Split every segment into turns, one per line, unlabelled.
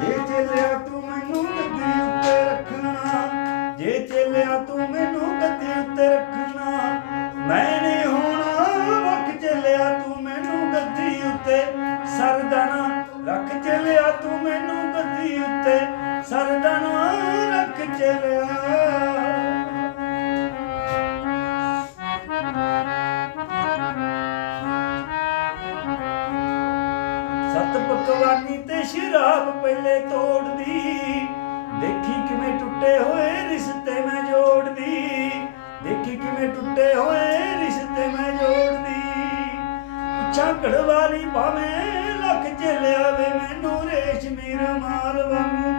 ਜੇ ਚੱਲਿਆ ਤੂੰ ਮੈਨੂੰ ਗੱਦੀ ਉੱਤੇ ਰੱਖਣਾ, ਜੇ ਚੱਲਿਆ ਤੂੰ ਮੈਨੂੰ ਗੱਦੀ ਉੱਤੇ ਰੱਖਣਾ, ਮੈਂ ਨਹੀਂ ਹੋਣਾ, ਰੱਖ ਚੱਲਿਆ ਤੂੰ ਮੈਨੂੰ ਗੱਦੀ ਉੱਤੇ ਸਰਦਣਾ ਰੱਖ ਚੱਲਿਆ ਤੂੰ ਮੈਨੂੰ ਗੱਦੀ ਉੱਤੇ, ਸਰਦਾਨਾ, ਰੱਖ ਚੱਲਿਆ। ਸਤ ਪਕਵਾਨੀ ਤੇ ਸ਼ਰਾਬ ਪਹਿਲੇ ਤੋੜਦੀ। ਦੇਖੀ ਕਿਵੇਂ ਟੁੱਟੇ ਹੋਏ ਰਿਸ਼ਤੇ ਮੈਂ ਜੋੜਦੀ। ਦੇਖੀ ਕਿਵੇਂ ਟੁੱਟੇ ਹੋਏ ਰਿਸ਼ਤੇ ਮੈਂ ਜੋੜਦੀ। ਪੁੱਛਾਂ ਕੜਵਾਲੀ ਭਾਵੇਂ ਲੱਖ ਚੱਲਿਆ ਵੇ ਮੈਨੂੰ ਰੇਸ਼ਮੀ ਰਮਾਲ ਵਾਂਗੂ।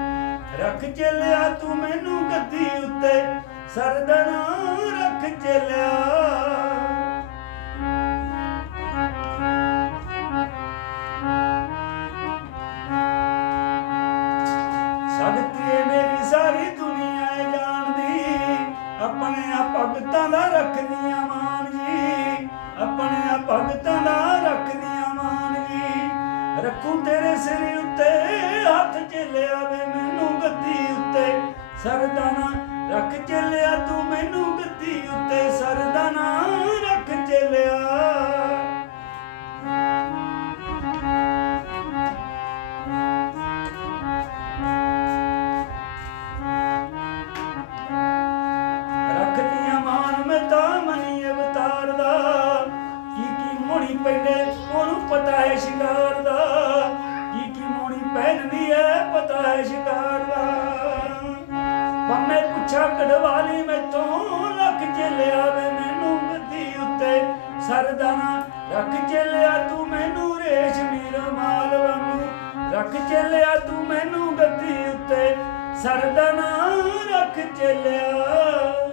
ਰੱਖ ਚੱਲਿਆ ਤੂੰ ਮੈਨੂੰ ਗੱਦੀ ਉੱਤੇ ਸਰਦਨਾ ਰੱਖ ਚੱਲਿਆ ਤੂੰ ਤੇਰੇ ਸਿਰ ਉੱਤੇ ਹੱਥ ਚੱਲਿਆ ਵੇ ਮੈਨੂੰ ਗੱਦੀ ਉੱਤੇ। ਸਰਦਾਨਾ, ਰੱਖ ਚੱਲਿਆ ਤੂੰ ਮੈਨੂੰ ਗੱਦੀ ਉੱਤੇ। ਸਰਦਾਨਾ ਪਤਾ ਪੰਮੇ ਪੁੱਛਾ ਕਢਵਾਲੀ ਮੈਥੋਂ ਲੱਖ ਚੱਲਿਆ ਵੇ ਮੈਨੂੰ ਗੱਦੀ ਉੱਤੇ ਸਰਦਾਨਾ ਰੱਖ ਚੱਲਿਆ ਤੂੰ ਮੈਨੂੰ ਰੇਸ਼ਮੀ ਰਮਾਲ ਵਾਂਗੂ ਰੱਖ ਚੱਲਿਆ ਤੂੰ ਮੈਨੂੰ ਗੱਦੀ ਉੱਤੇ ਸਰਦਾਨਾ ਰੱਖ ਚੱਲਿਆ